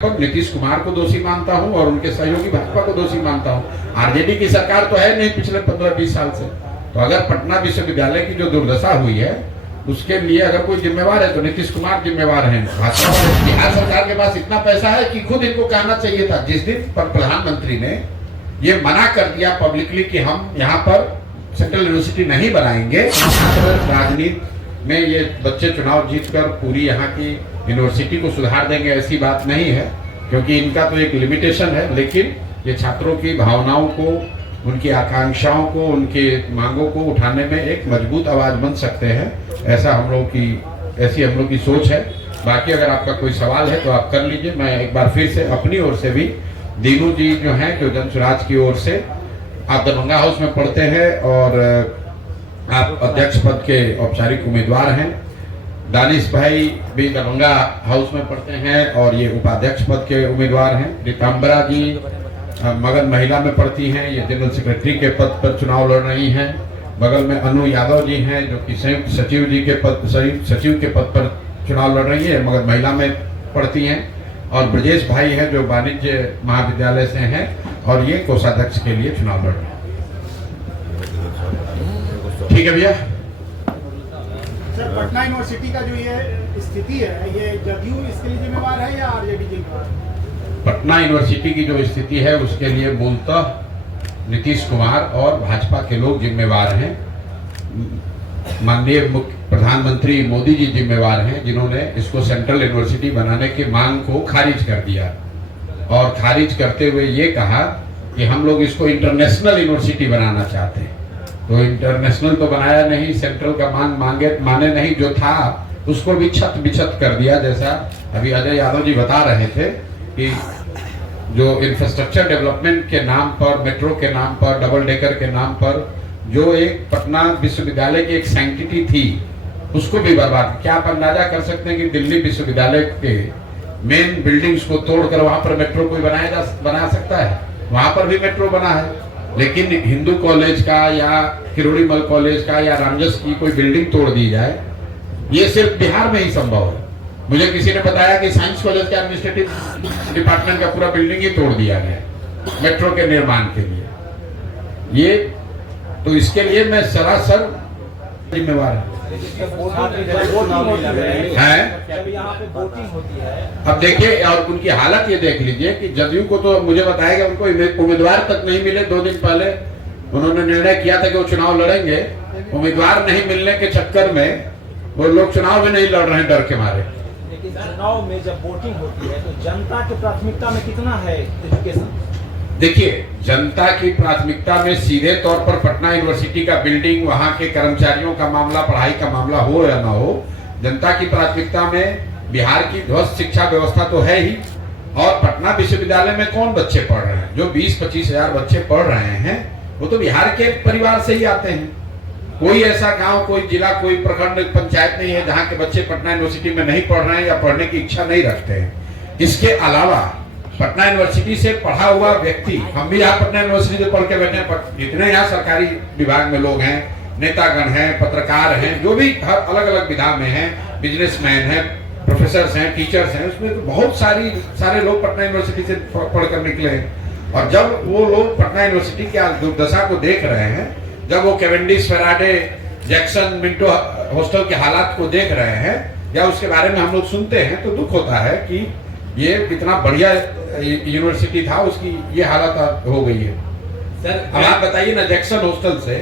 नीतीश कुमार को दोषी मानता हूं और उनके सहयोगी भाजपा को दोषी मानता हूं। आरजेडी की सरकार तो है नहीं पिछले 15-20 साल से। तो अगर पटना विश्वविद्यालय की जो दुर्दशा हुई है उसके लिए अगर कोई जिम्मेवार है तो नीतीश कुमार जिम्मेवार हैं। बिहार सरकार के पास इतना पैसा है कि खुद इनको कहना चाहिए था। जिस दिन प्रधानमंत्री ने ये मना कर दिया पब्लिकली कि हम यहाँ पर सेंट्रल यूनिवर्सिटी नहीं बनाएंगे, राजनीति में ये बच्चे चुनाव जीतकर पूरी यहाँ की यूनिवर्सिटी को सुधार देंगे, ऐसी बात नहीं है, क्योंकि इनका तो एक लिमिटेशन है। लेकिन ये छात्रों की भावनाओं को, उनकी आकांक्षाओं को, उनके मांगों को उठाने में एक मजबूत आवाज बन सकते हैं। ऐसी हम लोग की सोच है। बाकी अगर आपका कोई सवाल है तो आप कर लीजिए। मैं एक बार फिर से अपनी ओर से भी, दीनू जी जो हैं जो जनसुराज की ओर से, आप दरभंगा हाउस में पढ़ते हैं और आप अध्यक्ष पद के औपचारिक उम्मीदवार हैं। दानिश भाई भी दरभंगा हाउस में पढ़ते हैं और ये उपाध्यक्ष पद के उम्मीदवार हैं। रितंबरा जी मगध महिला में पढ़ती हैं, ये जनरल सेक्रेटरी के पद पर चुनाव लड़ रही हैं। बगल में अनु यादव जी हैं जो कि संयुक्त सचिव के पद पर चुनाव लड़ रही है, मगध महिला में पढ़ती हैं। और ब्रजेश भाई है जो वाणिज्य महाविद्यालय से हैं और ये कोषाध्यक्ष के लिए चुनाव लड़ रहे हैं। ठीक है भैया। सर, पटना यूनिवर्सिटी का जो ये स्थिति है, ये जदयू इसके लिए जिम्मेवार है या आरजेडी जिम्मेवार है? पटना यूनिवर्सिटी की जो स्थिति है उसके लिए मूलतः नीतीश कुमार और भाजपा के लोग जिम्मेवार हैं। माननीय प्रधानमंत्री मोदी जी जिम्मेवार हैं, जिन्होंने इसको सेंट्रल यूनिवर्सिटी बनाने की मांग को खारिज कर दिया और खारिज करते हुए ये कहा कि हम लोग इसको इंटरनेशनल यूनिवर्सिटी बनाना चाहते हैं। तो इंटरनेशनल तो बनाया नहीं, सेंट्रल का माने नहीं, जो था उसको भी छत बिछत कर दिया। जैसा अभी अजय यादव जी बता रहे थे कि जो इंफ्रास्ट्रक्चर डेवलपमेंट के नाम पर, मेट्रो के नाम पर, डबल डेकर के नाम पर जो एक पटना विश्वविद्यालय की एक सैंक्टिटी थी उसको भी बर्बाद। क्या आप अंदाजा कर सकते हैं कि दिल्ली विश्वविद्यालय के मेन बिल्डिंग्स को तोड़कर वहां पर मेट्रो कोई बना सकता है? वहां पर भी मेट्रो बना है, लेकिन हिंदू कॉलेज का या किरोड़ीमल कॉलेज का या रामजस की कोई बिल्डिंग तोड़ दी जाए, ये सिर्फ बिहार में ही संभव है। मुझे किसी ने बताया कि साइंस कॉलेज के एडमिनिस्ट्रेटिव डिपार्टमेंट का पूरा बिल्डिंग ही तोड़ दिया गया मेट्रो के निर्माण के लिए। ये तो इसके लिए मैं सरासर जिम्मेवार है। अब देखिए, और उनकी हालत ये देख लीजिए कि जदयू को तो मुझे बताया कि उनको उम्मीदवार तक नहीं मिले। 2 दिन पहले उन्होंने निर्णय किया था कि वो चुनाव लड़ेंगे, उम्मीदवार नहीं मिलने के चक्कर में वो लोग चुनाव भी नहीं लड़ रहे हैं डर के मारे। लेकिन चुनाव में जब वोटिंग होती है तो जनता की प्राथमिकता में कितना है एजुकेशन? देखिए, जनता की प्राथमिकता में सीधे तौर पर पटना यूनिवर्सिटी का बिल्डिंग, वहां के कर्मचारियों का मामला, पढ़ाई का मामला हो या ना हो, जनता की प्राथमिकता में बिहार की ध्वस्त शिक्षा व्यवस्था तो है ही। और पटना विश्वविद्यालय में कौन बच्चे पढ़ रहे हैं? जो 20-25 हजार बच्चे पढ़ रहे हैं वो तो बिहार के परिवार से ही आते हैं। कोई ऐसा गांव, कोई जिला, कोई प्रखंड पंचायत नहीं है जहां के बच्चे पटना यूनिवर्सिटी में नहीं पढ़ रहे हैं या पढ़ने की इच्छा नहीं रखते हैं। इसके अलावा पटना यूनिवर्सिटी से पढ़ा हुआ व्यक्ति, हम भी यहाँ पटना यूनिवर्सिटी से पढ़ के बैठे हैं, जितने यहाँ सरकारी विभाग में लोग हैं, नेतागण हैं, पत्रकार हैं, जो भी हर अलग अलग विधा में हैं, बिजनेसमैन हैं, प्रोफेसर हैं, टीचर्स हैं, उसमें तो बहुत सारे लोग पटना यूनिवर्सिटी से पढ़कर निकले हैं। और जब वो लोग पटना यूनिवर्सिटी की दुर्दशा को देख रहे हैं, जब वो Cavendish, Faraday, Jackson, Minto hostel के हालात को देख रहे हैं या उसके बारे में हम लोग सुनते हैं, तो दुख होता है कि ये कितना बढ़िया यूनिवर्सिटी था, उसकी ये हालत हो गई है। सर, अब आप बताइए ना, जैक्सन हॉस्टल से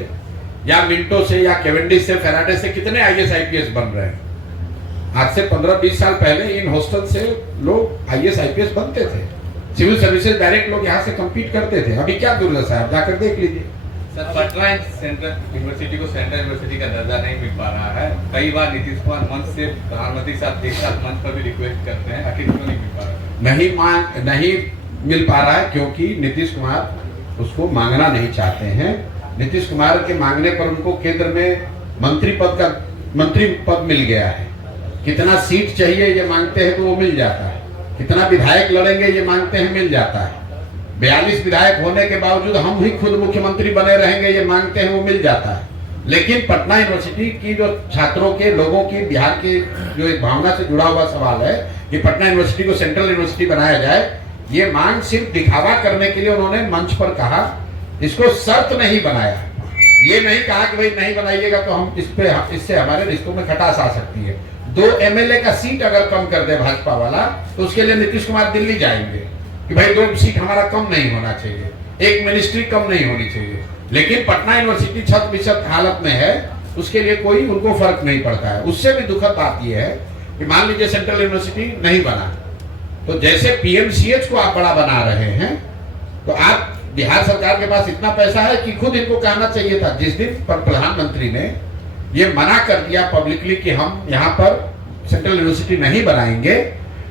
या मिंटो से या कैवेंडिश से, फेराडे से कितने IAS IPS बन रहे हैं? आज से 15-20 साल पहले इन हॉस्टल से लोग IAS IPS बनते थे। सिविल सर्विसेज डायरेक्ट लोग यहाँ से कम्पीट करते थे। अभी क्या दुर्दशा है, आप जाकर देख लीजिए। सर, पटना सेंट्रल यूनिवर्सिटी को सेंट्रल यूनिवर्सिटी का दर्जा नहीं मिल पा रहा है। कई बार नीतीश कुमार मंच से प्रधानमंत्री साहब एक साथ मंच पर भी रिक्वेस्ट करते हैं, आखिर क्यों नहीं मिल पा रहा है? नहीं मिल पा रहा है क्योंकि नीतीश कुमार उसको मांगना नहीं चाहते हैं। नीतीश कुमार के मांगने पर उनको केंद्र में मंत्री पद मिल गया है। कितना सीट चाहिए ये मांगते हैं तो वो मिल जाता है, कितना विधायक लड़ेंगे ये मांगते हैं, मिल जाता है। 42 विधायक होने के बावजूद हम भी खुद मुख्यमंत्री बने रहेंगे ये मांगते हैं, वो मिल जाता है। लेकिन पटना यूनिवर्सिटी की जो छात्रों के, लोगों की, बिहार की जो एक भावना से जुड़ा हुआ सवाल है कि पटना यूनिवर्सिटी को सेंट्रल यूनिवर्सिटी बनाया जाए, ये मांग सिर्फ दिखावा करने के लिए उन्होंने मंच पर कहा, इसको शर्त नहीं बनाया। ये नहीं कहा कि भाई नहीं बनाइएगा तो हम इससे हमारे रिश्तों में खटास आ सकती है। 2 एमएलए का सीट अगर कम कर दे भाजपा वाला तो उसके लिए नीतीश कुमार दिल्ली जाएंगे कि भाई 2 सीट हमारा कम नहीं होना चाहिए, 1 मिनिस्ट्री कम नहीं होनी चाहिए। लेकिन पटना यूनिवर्सिटी छत बिछत हालत में है, उसके लिए कोई उनको फर्क नहीं पड़ता है। उससे भी दुखद बात यह है कि मान लीजिए सेंट्रल यूनिवर्सिटी नहीं बना, तो जैसे पीएमसीएच को आप बड़ा बना रहे हैं, तो आप बिहार सरकार के पास इतना पैसा है कि खुद इनको कहना चाहिए था। जिस दिन पर प्रधानमंत्री ने ये मना कर दिया पब्लिकली कि हम यहाँ पर सेंट्रल यूनिवर्सिटी नहीं बनाएंगे,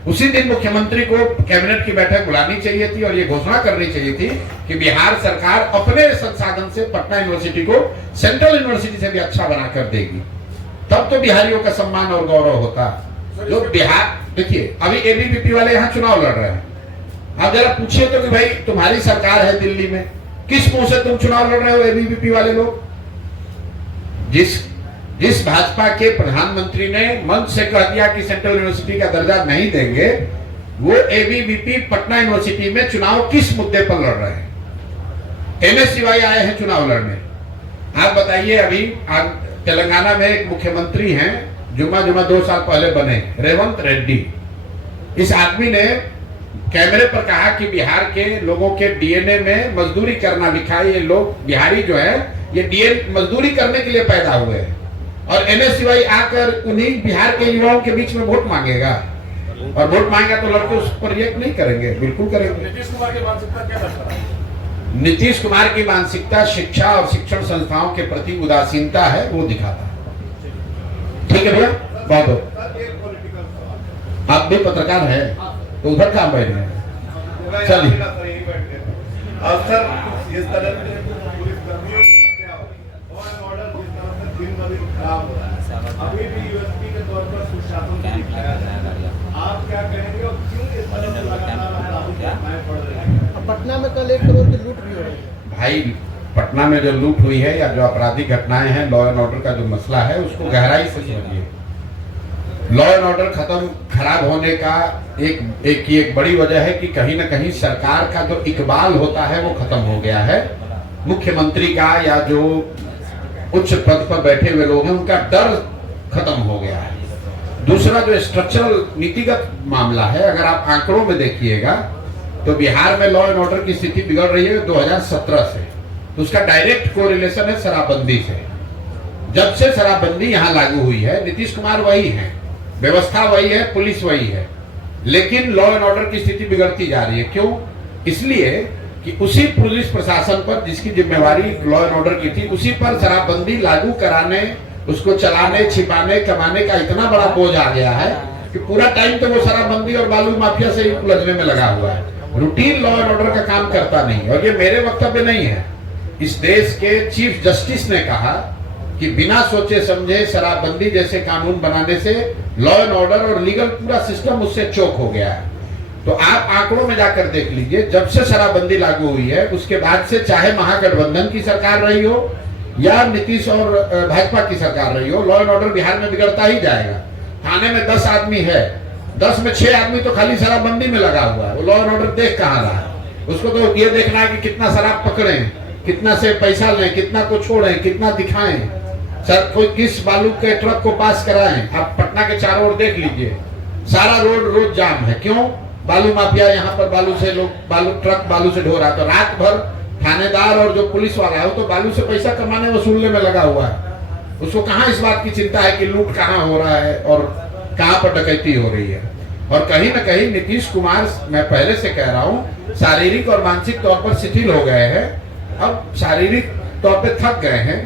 उसी दिन मुख्यमंत्री को कैबिनेट की बैठक बुलानी चाहिए थी और ये घोषणा करनी चाहिए थी कि बिहार सरकार अपने संसाधन से पटना यूनिवर्सिटी को सेंट्रल यूनिवर्सिटी से भी अच्छा बनाकर देगी। तब तो बिहारियों का सम्मान और गौरव होता। जो बिहार, देखिए अभी एबीवीपी वाले यहाँ चुनाव लड़ रहे हैं, आप जरा पूछिए तो कि भाई तुम्हारी सरकार है दिल्ली में, किस मुंह से तुम चुनाव लड़ रहे हो एबीवीपी वाले लोग? जिस भाजपा के प्रधानमंत्री ने मंच से कह दिया कि सेंट्रल यूनिवर्सिटी का दर्जा नहीं देंगे, वो एबीवीपी पटना यूनिवर्सिटी में चुनाव किस मुद्दे पर लड़ रहे हैं? एमएससीवाई आए हैं चुनाव लड़ने। आप बताइए, अभी तेलंगाना में एक मुख्यमंत्री हैं, जुम्मा 2 साल पहले बने, रेवंत रेड्डी। इस आदमी ने कैमरे पर कहा कि बिहार के लोगों के डीएनए में मजदूरी करना लिखा है। ये लोग बिहारी जो है ये डीएनए मजदूरी करने के लिए पैदा हुए हैं, और एमएससीवाई आकर उन्हीं बिहार के युवाओं के बीच में वोट मांगेगा, और वोट मांगेगा तो लड़के उस पर रिएक्ट नहीं करेंगे, बिल्कुल करेंगे। नीतीश कुमार की मानसिकता क्या दर्शा रहा है? नीतीश कुमार की मानसिकता शिक्षा और शिक्षण संस्थाओं के प्रति उदासीनता है, वो दिखाता है। ठीक है भैया, बहुत आप भी पत्रकार है तो उधर काम बैठ गए, चलिए। अवसर इस तरह से पुलिस कर्मियों की हत्या हो रही है, लॉ एंड ऑर्डर जिस तरह से दिन ब दिन खराब हो रहा है, अभी भी यूएसपी के तौर पर सुशासन को दिखाया जा रहा है। आप क्या कहेंगे और क्यों इस तरह से लगातार घटनाएं बढ़ रही हैं? पटना में कल 1 करोड़ की लूट भी हो रही है। भाई, पटना में जो लूट हुई है या जो आपराधिक घटनाएं हैं, लॉ एंड ऑर्डर का जो मसला है उसको गहराई से समझिए। लॉ एंड ऑर्डर खत्म खराब होने का एक बड़ी वजह है कि कहीं ना कहीं सरकार का जो इकबाल होता है वो खत्म हो गया है। मुख्यमंत्री का या जो उच्च पद पर बैठे हुए लोग हैं उनका डर खत्म हो गया है। दूसरा जो स्ट्रक्चरल नीतिगत मामला है, अगर आप आंकड़ों में देखिएगा तो बिहार में लॉ एंड ऑर्डर की स्थिति बिगड़ रही है 2017 से, तो उसका डायरेक्ट कोरिलेशन है शराबबंदी से। जब से शराबबंदी यहाँ लागू हुई है, नीतीश कुमार वही है, व्यवस्था वही है, पुलिस वही है, लेकिन लॉ एंड ऑर्डर की स्थिति बिगड़ती जा रही है। क्यों? इसलिए कि उसी पुलिस प्रशासन पर जिसकी जिम्मेवारी लॉ एंड ऑर्डर की थी, उसी पर शराबबंदी लागू कराने, उसको चलाने, छिपाने, कमाने का इतना बड़ा बोझ आ गया है कि पूरा टाइम तो वो शराबबंदी और बालू माफिया से ही उलझने में लगा हुआ है, रूटीन लॉ एंड ऑर्डर का काम करता नहीं। और ये मेरे वक्तव्य नहीं है, इस देश के चीफ जस्टिस ने कहा कि बिना सोचे समझे शराबबंदी जैसे कानून बनाने से लॉ एंड ऑर्डर और लीगल पूरा सिस्टम उससे चोक हो गया है। तो आप आंकड़ों में जाकर देख लीजिए, जब से शराबबंदी लागू हुई है उसके बाद से, चाहे महागठबंधन की सरकार रही हो या नीतीश और भाजपा की सरकार रही हो, लॉ एंड ऑर्डर बिहार में बिगड़ता ही जाएगा। थाने में 10 आदमी है, 10 में 6 आदमी तो खाली शराबबंदी में लगा हुआ है, वो लॉ एंड ऑर्डर देख कहाँ रहा है। उसको तो ये देखना है कि कितना शराब पकड़े, कितना से पैसा लें, कितना को छोड़े, कितना दिखाएं, सर कोई किस बालू के ट्रक को पास कराएं। आप पटना के चारों ओर देख लीजिए, सारा रोड जाम है। क्यों? बालू माफिया यहाँ पर ट्रक बालू से ढो रहा है। तो रात भर थानेदार और जो पुलिस वाला है वो तो बालू से पैसा कमाने वसूलने में लगा हुआ है। उसको कहाँ इस बात की चिंता है कि लूट कहाँ हो रहा है और कहाँ पर डकैती हो रही है। और कहीं ना कहीं नीतीश कुमार, मैं पहले से कह रहा हूँ, शारीरिक और मानसिक तौर पर शिथिल हो गए हैं। अब शारीरिक तौर पर थक गए हैं,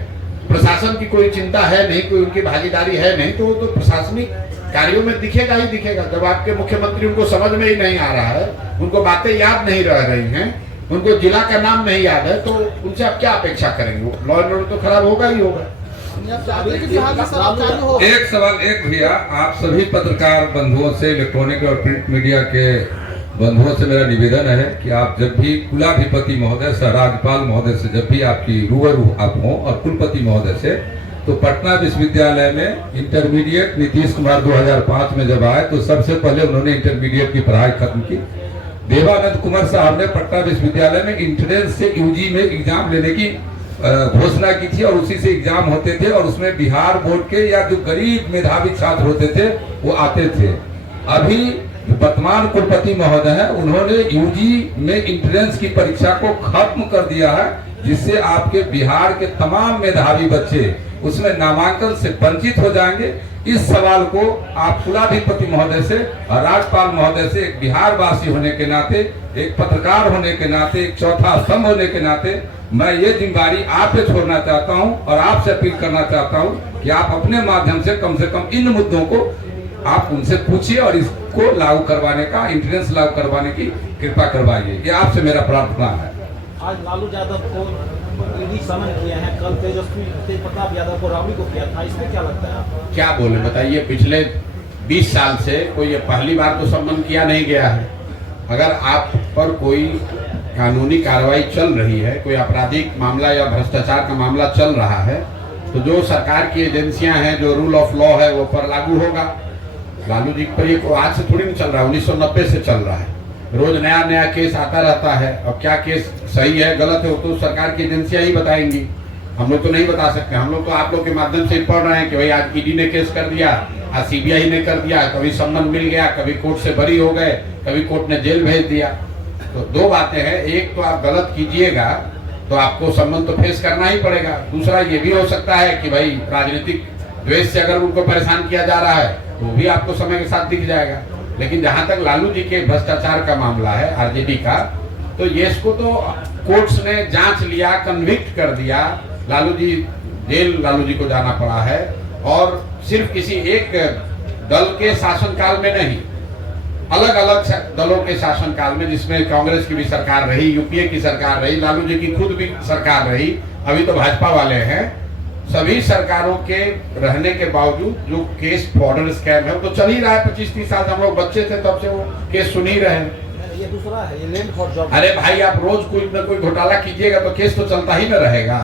प्रशासन की कोई चिंता है नहीं, कोई उनकी भागीदारी है नहीं, तो वो तो प्रशासनिक कार्यों में दिखेगा ही दिखेगा। जब आपके मुख्यमंत्री, उनको समझ में ही नहीं आ रहा है, उनको बातें याद नहीं रह रही हैं, उनको जिला का नाम नहीं याद है, तो उनसे आप क्या अपेक्षा करेंगे? लॉ एंड ऑर्डर तो खराब होगा ही होगा। एक सवाल, एक भैया, आप सभी पत्रकार बंधुओं से, इलेक्ट्रॉनिक और प्रिंट मीडिया के बंधुओं से मेरा निवेदन है कि आप जब भी कुलाधिपति महोदय से, राज्यपाल महोदय से जब भी आपकी रूबरू आप हों और कुलपति महोदय से, तो पटना विश्वविद्यालय में इंटरमीडिएट नीतीश कुमार 2005 में जब आए तो सबसे पहले उन्होंने इंटरमीडिएट की पढ़ाई खत्म की। देवानंद कुमार साहब ने पटना विश्वविद्यालय में इंट्रेंस से यूजी में एग्जाम लेने की घोषणा की थी और उसी से एग्जाम होते थे और उसमें बिहार बोर्ड के या जो गरीब मेधावी छात्र होते थे वो आते थे। अभी वर्तमान कुलपति महोदय हैं, उन्होंने यूजी में इंट्रेंस की परीक्षा को खत्म कर दिया है, जिससे आपके बिहार के तमाम मेधावी बच्चे उसमें नामांकन से वंचित हो जाएंगे। इस सवाल को आप कुलाधिपति महोदय से और राज्यपाल महोदय से एक बिहार वासी होने के नाते, एक पत्रकार होने के नाते, एक चौथा स्तंभ होने के नाते मैं ये जिम्मेदारी आप पे छोड़ना चाहता हूं और आपसे अपील करना चाहता हूं कि आप अपने माध्यम से कम इन मुद्दों को आप उनसे पूछिए और इसको लागू करवाने का, इंट्रेंस लागू करवाने की कृपा करवाइए। ये आपसे मेरा प्रार्थना है। आज लालू यादव को ईडी समन किया है, कल तेज प्रताप यादव को राबड़ी को किया था, इसमें क्या लगता है आपको? क्या बोले बताइए, पिछले 20 साल से कोई ये पहली बार तो सम्मन किया नहीं गया है। अगर आप पर कोई कानूनी कार्रवाई चल रही है, कोई आपराधिक मामला या भ्रष्टाचार का मामला चल रहा है, तो जो सरकार की एजेंसियां हैं, जो रूल ऑफ लॉ है वो पर लागू होगा। लालू जी पर ये आज से थोड़ी नहीं चल रहा है, 1990 से चल रहा है। रोज नया नया केस आता रहता है। अब क्या केस सही है गलत है वो तो सरकार की एजेंसियां ही बताएंगी, हम लोग तो नहीं बता सकते। हम लोग तो आप लोग के माध्यम से पढ़ रहे हैं कि भाई आज ईडी ने केस कर दिया, आज सीबीआई ने कर दिया, कभी सम्मन मिल गया, कभी कोर्ट से बरी हो गए, कभी कोर्ट ने जेल भेज दिया। तो दो बातें हैं, एक तो आप गलत कीजिएगा तो आपको सम्मन तो फेस करना ही पड़ेगा। दूसरा ये भी हो सकता है कि भाई राजनीतिक द्वेष से अगर उनको परेशान किया जा रहा है तो वो भी आपको समय के साथ दिख जाएगा। लेकिन जहां तक लालू जी के भ्रष्टाचार का मामला है, आरजेडी का, तो ये इसको तो कोर्ट्स ने जांच लिया, कन्विक्ट कर दिया। लालू जी जेल लालू जी को जाना पड़ा है और सिर्फ किसी एक दल के शासनकाल में नहीं, अलग अलग दलों के शासनकाल में, जिसमें कांग्रेस की भी सरकार रही, यूपीए की सरकार रही, लालू जी की खुद भी सरकार रही, अभी तो भाजपा वाले हैं। सभी सरकारों के रहने के बावजूद जो केस बॉर्डर स्कैम है वो तो चल ही रहा है। 25-30 साल से हम लोग बच्चे थे तब से वो केस सुन ही रहे हैं। ये दूसरा है, ये लैंड फॉर जॉब। अरे भाई आप रोज कोई न कोई घोटाला कीजिएगा तो केस तो चलता ही न रहेगा।